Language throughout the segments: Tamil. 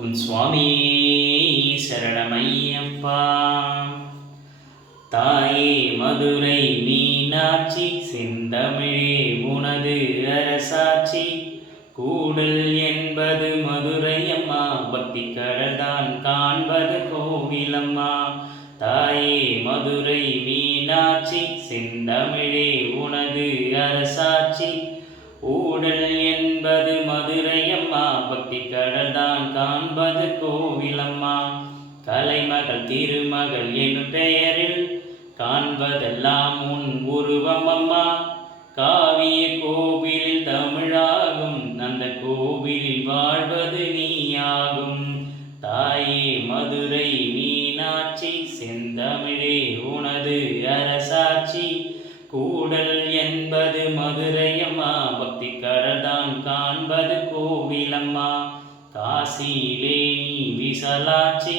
உன் சுவாமி சரணமையப்பா. தாயே மதுரை மீனாட்சி, செந்தமிழே உனது அரசாட்சி. கூடல் என்பது மதுரையம்மா, பக்தி கடல்தான் காண்பது கோவிலம்மா. தாயே மதுரை மீனாட்சி, செந்தமிழே உனது அரசாட்சி. ஊடல் என்பது மதுரையம்மா, பக்தி கடல்தான் காண்பது கோவிலம்மா. கலைமகள் திருமகள் எனும் பெயரில் காண்பதெல்லாம் உன் உருவம் அம்மா. காவிய கோவிலில் தமிழாகும், அந்த கோவிலில் வாழ்வது நீயாகும். தாயே மதுரை மீனாட்சி, செந்தமிழே உனது அரசாட்சி. கூடல் என்பது மதுரையம்மா, பக்தி கடல்தான் காண்பது கோவிலம்மா. காசியிலே நீ விசலாட்சி,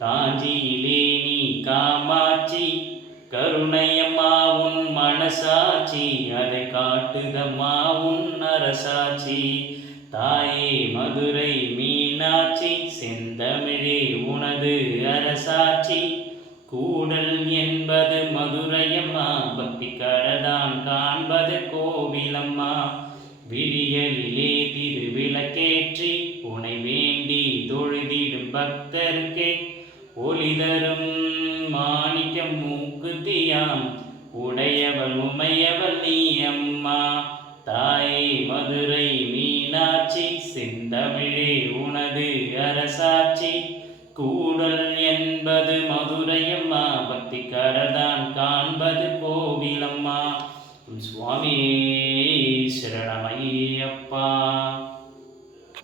காஞ்சியிலே நீ காமாட்சி. கருணையம்மா உன் மனசாட்சி, அதை காட்டுதம்மா உன் அரசாட்சி. தாயே மதுரை மீனாட்சி, செந்தமிழே உனது அரசாட்சி. கூடல் என்பது மதுரையம்மா, பக்தி கடல்தான் காண்பது கோவிலம்மா. விழிகளிலே திருவிளக்கேற்றி உனை வேண்டி தொழுதிடும் பக்தருக்கே ஒளி தரும் மாணிக்கம் மூக்குத்தியாம். உடையவள் உமையவள் நீ அம்மா. தாயே மதுரை மீனாட்சி, செந்தமிழே உனது அரசாட்சி. கூடல் என்பது மதுரையம்மா, பக்தி கடல்தான் காண்பது கோவிலம்மா. சுவாமி சரணமையப்பா.